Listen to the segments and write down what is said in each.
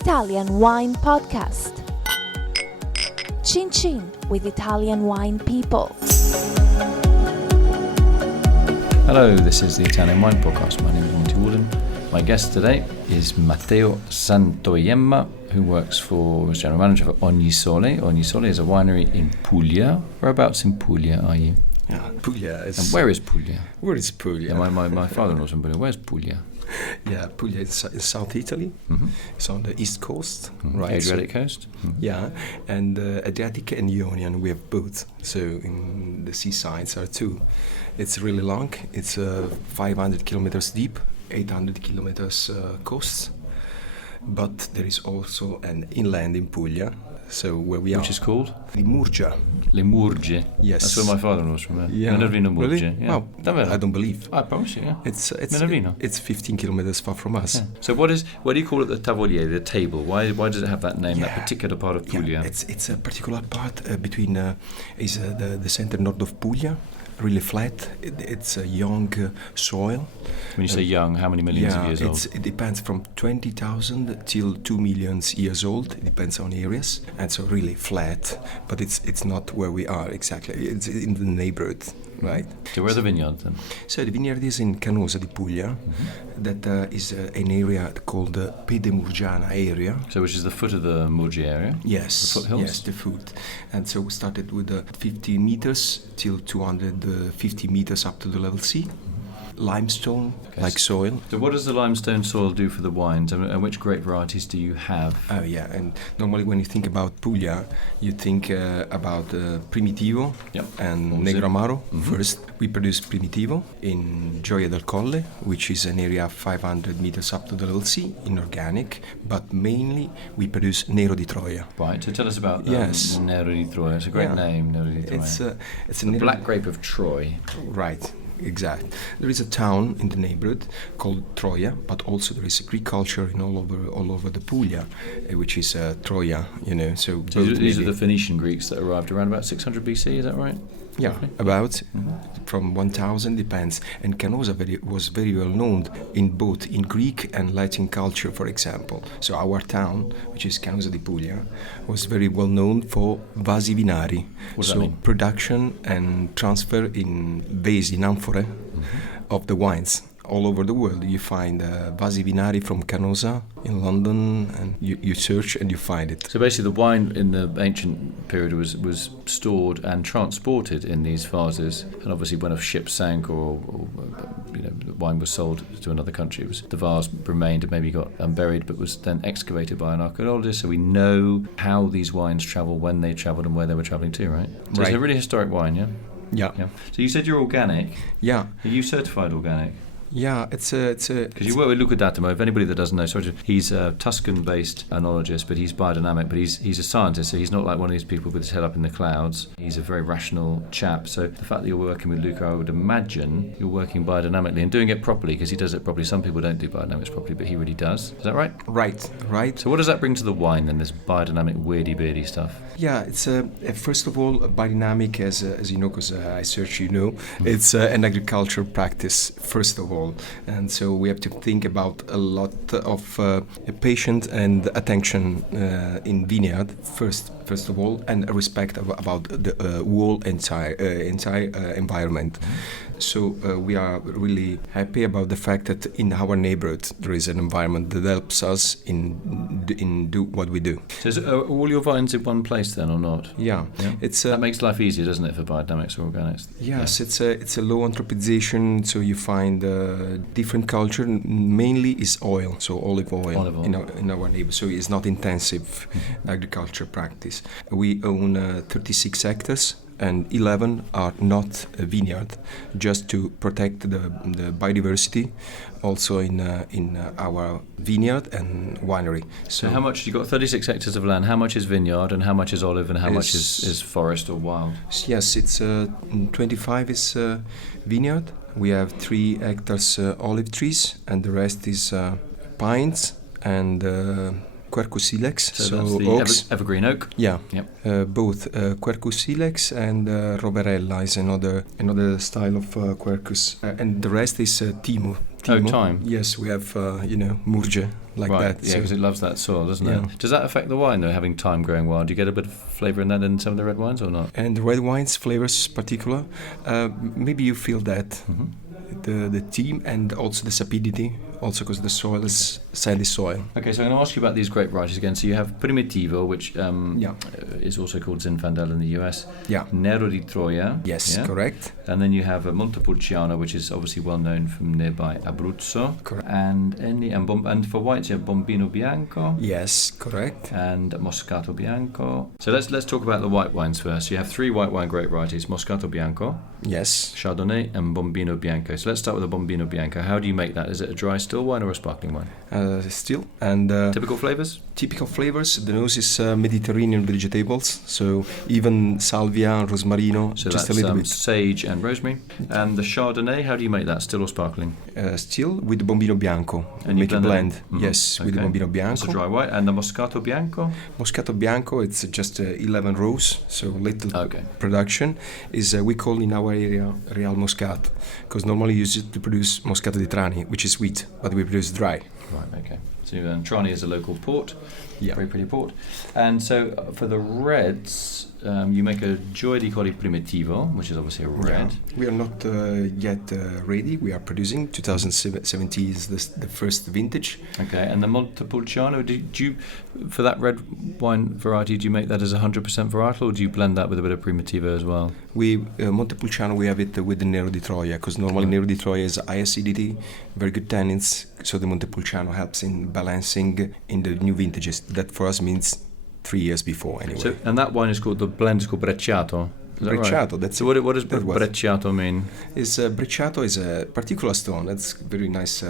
Italian Wine Podcast. Chin Chin with Italian wine people. Hello, this is the Italian Wine Podcast. My name is Monty Waldin. My guest today is Matteo Santoiemma, who works as general manager for Ognissole. Ognissole is a winery in Puglia. Whereabouts in Puglia are you? Yeah, Puglia is... And where is Puglia? Where is Puglia? Yeah, my father-in-law's from Puglia. Where's Puglia? Yeah, Puglia is in South Italy. Mm-hmm. It's on the east coast, right? Adriatic coast? Mm-hmm. Yeah, and Adriatic and Ionian, we have both. So in the seasides are two. It's really long. It's 500 kilometers deep, 800 kilometers coast. But there is also an inland in Puglia, so where we are. Which is called? Le Murge. Yes. Yes. That's where my father-in-law's from. Yeah. Minervino Murge. Really? Yeah. Wow. I don't believe. I promise you, yeah. It's 15 kilometers far from us. Yeah. So what do you call it, the tavoliere, the table? Why does it have that name, that particular part of Puglia? Yeah, it's a particular part between the center north of Puglia, really flat. It's a young soil. When you say young, how many millions of years old? It depends from 20,000 till 2 million years old. It depends on areas, and so really flat. But it's not where we are exactly. It's in the neighborhood, right? So where's the vineyard then? So the vineyard is in Canosa di Puglia. Mm-hmm. That is an area called the Pedemurgiana area. So which is the foot of the Murgi area? Yes. The foothills? Yes, the foot. And so we started with 50 meters till 250 meters up to the level sea. Limestone, like soil. So what does the limestone soil do for the wines, and which grape varieties do you have? Oh yeah, and normally when you think about Puglia, you think about Primitivo and Negro Amaro. Mm-hmm. First, we produce Primitivo in Gioia del Colle, which is an area 500 meters up to the level sea, inorganic, but mainly we produce Nero di Troia. Right, so tell us about Nero di Troia. It's a great name, Nero di Troia. It's the black grape of Troy. Right. Exact. There is a town in the neighborhood called Troia, but also there is a Greek culture in all over the Puglia, which is Troia. So these are the Phoenician Greeks that arrived around about 600 BC. Is that right? Yeah, about from 1000 depends. And Canosa was very well known in Greek and Latin culture, for example. So our town, which is Canosa di Puglia, was very well known for vasi vinari. What does that mean? Production and transfer in vasi, in amphore, of the wines. All over the world you find vasi vinari from Canosa in London, and you search and you find it. So basically the wine in the ancient period was stored and transported in these vases, and obviously when a ship sank or the wine was sold to another country, the vase remained and maybe got buried, but was then excavated by an archaeologist, so we know how these wines travel, when they travelled and where they were travelling to, right? So it's a really historic wine, yeah? Yeah. So you said you're organic. Yeah. Are you certified organic? Yeah, it's a... Because you work with Luca D'Atomo. If anybody that doesn't know, he's a Tuscan-based enologist, but he's biodynamic, but he's a scientist, so he's not like one of these people with his head up in the clouds. He's a very rational chap. So the fact that you're working with Luca, I would imagine you're working biodynamically and doing it properly, because he does it properly. Some people don't do biodynamics properly, but he really does. Is that right? Right. So what does that bring to the wine then, this biodynamic, weirdy-beardy stuff? Yeah, it's first of all, biodynamic, as you know, because I search, it's an agricultural practice, first of all. And so we have to think about a lot of patience and attention in vineyard, first of all, and respect about the whole entire environment. So we are really happy about the fact that in our neighborhood there is an environment that helps us in do what we do. So is all your vines in one place then, or not? Yeah. It's that makes life easier, doesn't it, for biodynamics or organics? Yes, it's a low anthropization, so you find different culture. Mainly is oil, so olive oil. In our neighborhood. So it's not intensive agriculture practice. We own 36 hectares. And 11 are not a vineyard, just to protect the biodiversity, also in our vineyard and winery. So how much, you got 36 hectares of land, how much is vineyard and how much is olive and how much is forest or wild? Yes, it's 25 is vineyard. We have 3 hectares olive trees, and the rest is pines and Quercus silex, So that's the oaks. evergreen oak. Yeah, Yep. both Quercus silex and Roberella is another style of Quercus, and the rest is Timo. Oh, thyme. Yes, we have Murge like Right, that. yeah, because it loves that soil, doesn't Yeah. it? Does that affect the wine, though, having thyme growing wild? Do you get a bit of flavour in that in some of the red wines or not? And the red wines flavors particular, maybe you feel that. Mm-hmm. The theme and also the sapidity, also because the soil is sandy soil. Okay, so I'm going to ask you about these grape varieties again. So you have Primitivo, which Yeah. is also called Zinfandel in the US. Yeah. Nero di Troia. Yes, yeah? correct. And then you have Montepulciano, which is obviously well known from nearby Abruzzo. Correct. And for whites you have Bombino Bianco. Yes, correct. And Moscato Bianco. So let's talk about the white wines first. You have 3 white wine grape varieties: Moscato Bianco, Yes. Chardonnay, and Bombino Bianco. So let's start with the Bombino Bianco. How do you make that? Is it a dry still wine or a sparkling wine? Still. And Typical flavours? typical flavors. The nose is Mediterranean vegetables, so even salvia, rosmarino, So just that's a little bit. sage and rosemary. And the Chardonnay, how do you make that? Still or sparkling? Still with the Bombino Bianco. We And you make a blend blend. them? Mhm. Yes, with the Okay. Bombino It's a Bianco. dry white. And the Moscato Bianco? Moscato Bianco, it's just 11 rows, so little Okay. production. Is we call in our area Real Moscato, because normally you use it to produce Moscato di Trani, which is sweet, but we produce dry. Right, okay. So Trani is a local port. Yeah. Very pretty port. And so for the reds, you make a Gioia di Colli Primitivo, which is obviously a red. We are not yet ready. We are producing. 2017 is the first vintage. Okay, and the Montepulciano, do you, for that red wine variety, do you make that as 100% varietal, or do you blend that with a bit of Primitivo as well? We Montepulciano, we have it with the Nero di Troia, because normally Nero di Troia is high acidity, very good tannins, so the Montepulciano helps in balancing in the new vintages. That for us means 3 years before anyway. So, and that wine is called, the blend is called Brecciato. Is that Brecciato, right? that's So what does that was. Brecciato mean? Brecciato is a particular stone. That's a very nice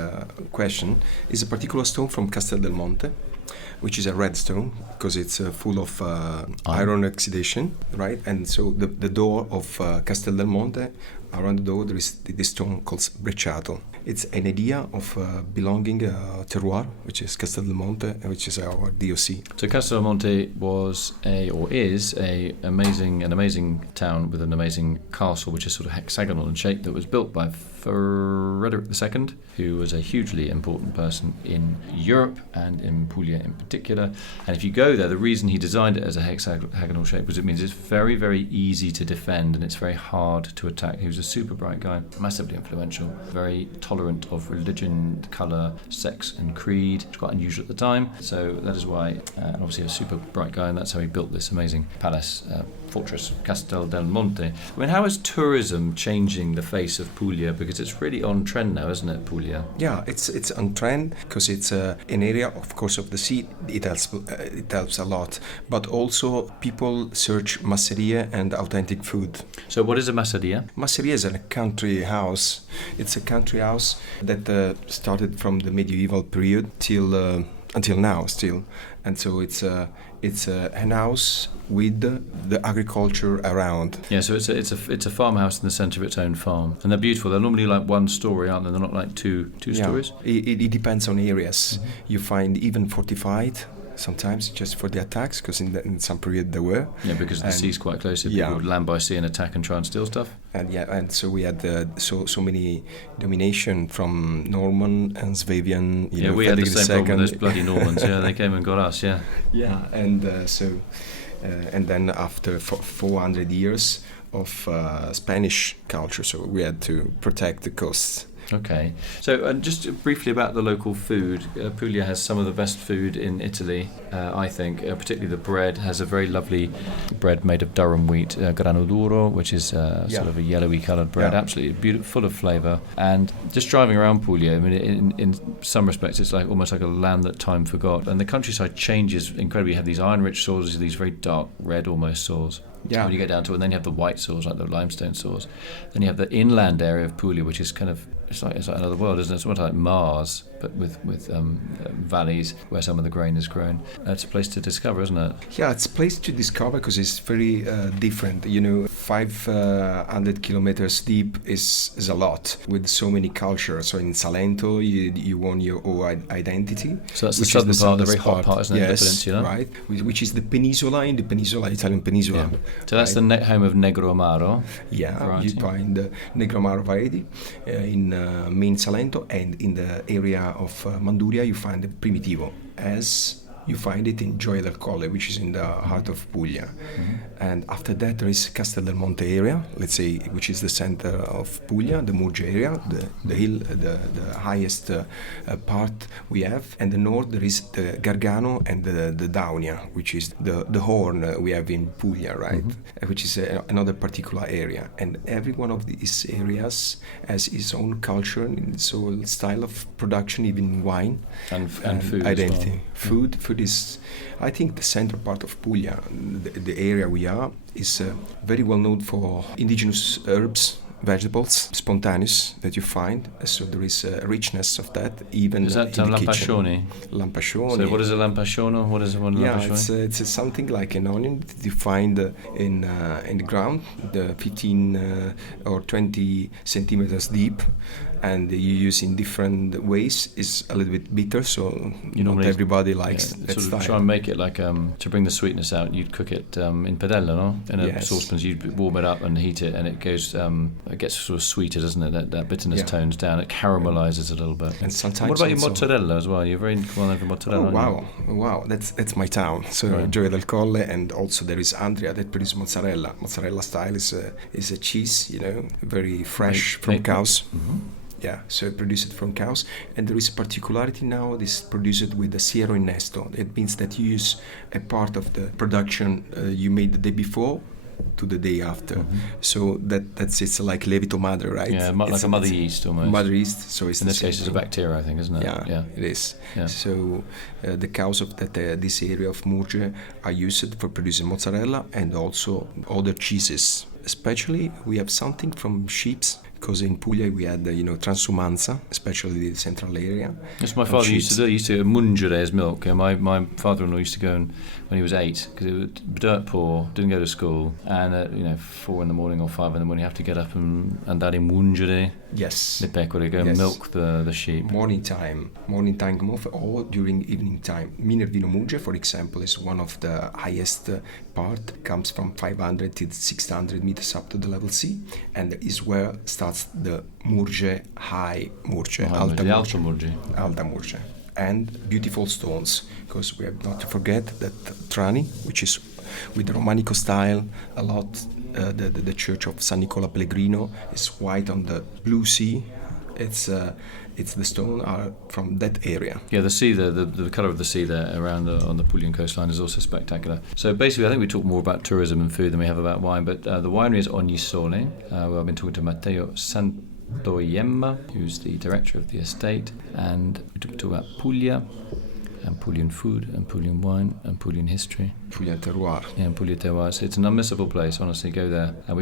question. It's a particular stone from Castel del Monte, which is a red stone because it's full of iron oxidation, right? And so the door of Castel del Monte, around the door there is this stone called Brecciato. It's an idea of belonging terroir, which is Castel del Monte, which is our DOC. So Castel del Monte is an amazing town with an amazing castle, which is sort of hexagonal in shape, that was built by Frederick II, who was a hugely important person in Europe and in Puglia in particular. And if you go there, the reason he designed it as a hexagonal shape was it means it's very, very easy to defend and it's very hard to attack. He was a super bright guy, massively influential, very tolerant of religion, colour, sex and creed. It was quite unusual at the time. So that is why, and obviously a super bright guy, and that's how he built this amazing palace, fortress, Castel del Monte. I mean, how is tourism changing the face of Puglia? Because it's really on trend now, isn't it, Puglia? Yeah, it's on trend because it's an area, of course, of the sea. It helps a lot, but also people search masseria and authentic food. So what is a masseria? Masseria is a country house. It's a country house that started from the medieval period till until now still, and so it's an house with the agriculture around. Yeah, so it's a farmhouse in the centre of its own farm, and they're beautiful. They're normally like one story, aren't they? They're not like two stories. It depends on areas. Mm-hmm. You find even fortified sometimes just for the attacks, because in some period there were. Yeah, because the sea's quite close. So people would land by sea and attack and try and steal stuff. And so we had so many domination from Norman and Swabian. Yeah, we had the same problem with those II. bloody Normans. Yeah, they came and got us. Yeah. Yeah, and and then after 400 years of Spanish culture, so we had to protect the coasts. Okay, so just briefly about the local food. Puglia has some of the best food in Italy, I think. Particularly the bread has a very lovely bread made of Durham wheat, grano duro, which is sort of a yellowy coloured bread, absolutely beautiful, full of flavour. And just driving around Puglia, I mean, in some respects, it's like almost like a land that time forgot. And the countryside changes incredibly. You have these iron-rich soils, these very dark red almost soils. Yeah. When you get down to it, and then you have the white soils, like the limestone soils. Then you have the inland area of Puglia, which is kind of it's like another world, isn't it? It's sort of like Mars, but with valleys where some of the grain is grown. It's a place to discover, isn't it? Yeah, it's a place to discover because it's very different. You know, 500 kilometers deep is a lot with so many cultures. So in Salento, you want your own identity. So that's the southern part, the very hot part, isn't it? Yes, the peninsula. Right. Which is the peninsula, in the peninsula, Italian peninsula. Yeah. So that's the home of Negro Amaro. Yeah, variety. you find the Negro Amaro variety in main Salento, and in the area of Manduria you find the Primitivo, as you find it in Gioia del Colle, which is in the heart of Puglia. Mm-hmm. And after that there is Castel del Monte area, let's say, which is the center of Puglia, the Murge area, the hill, the highest part we have. And the north there is the Gargano and the Daunia, which is the horn we have in Puglia, right? Mm-hmm. Which is another particular area. And every one of these areas has its own culture, its own style of production, even wine and food identity. As well. Food is, I think, the central part of Puglia. The area we are is very well known for indigenous herbs, vegetables, spontaneous that you find. So there is a richness of that, even is that in the lampascione? Lampascione. So what is a lampascione? What is one lampascione? Yeah, it's something like an onion that you find in the ground, the 15 or 20 centimeters deep, and you use in different ways. It's a little bit bitter, so not everybody likes that sort style. Try and make it like to bring the sweetness out. You'd cook it in padella, no? In a saucepan. You'd warm it up and heat it, and it goes. It gets sort of sweeter, doesn't it? That bitterness tones down. It caramelizes a little bit. And sometimes. What about your mozzarella as well? You're very well known for mozzarella. Oh wow! That's my town. So right. Gioia del Colle, and also there is Andria that produces mozzarella. Mozzarella style is a cheese, very fresh from cows. Mm-hmm. Yeah, so it produced from cows, and there is a particularity now. This is produced with the Siero Innesto. It means that you use a part of the production you made the day before to the day after. Mm-hmm. So that's it's like lievito madre, right? Yeah, like a mother yeast almost. Mother yeast. So it's in this case, it's a bacteria, I think, isn't it? Yeah, it is. Yeah. So the cows of this area of Murge are used for producing mozzarella and also other cheeses. Especially, we have something from sheep, because in Puglia we had, transumanza, especially the central area. Yes, my father used to do. He used to mungere his milk. My father-in-law used to go when he was 8, because it was dirt poor, didn't go to school, and at 4 in the morning or 5 in the morning, you have to get up and andare in mungere. Yes. Le pecore, go milk the sheep. Morning time or during evening time. Minervino Murge, for example, is one of the highest part, comes from 500 to 600 meters up to the level sea, and is where starts the Murge, high Murge, Alta Murge. And beautiful stones, because we have not to forget that Trani, which is with the Romanico style, a lot. The church of San Nicola Pellegrino is white on the blue sea. It's the stone are from that area. Yeah, the sea there, the colour of the sea there around on the Puglian coastline is also spectacular. So basically, I think we talk more about tourism and food than we have about wine. But the winery is Ognissole. Where I've been talking to Matteo Santoiemma, who's the director of the estate, and we talk about Puglia, and Puglian food, and Puglian wine, and Puglian history. Puglia terroir. Yeah, and Puglia terroirs. It's an unmissable place, honestly. Go there. And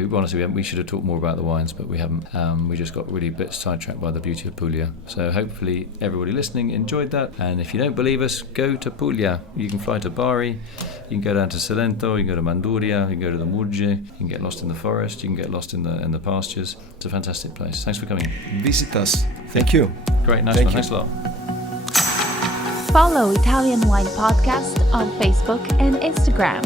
we should have talked more about the wines, but we haven't. We just got really a bit sidetracked by the beauty of Puglia. So hopefully everybody listening enjoyed that. And if you don't believe us, go to Puglia. You can fly to Bari, you can go down to Salento, you can go to Manduria, you can go to the Murge, you can get lost in the forest, you can get lost in the pastures. It's a fantastic place. Thanks for coming. Visit us. Thank you. Great, nice one. Thanks a lot. Follow Italian Wine Podcast on Facebook and Instagram.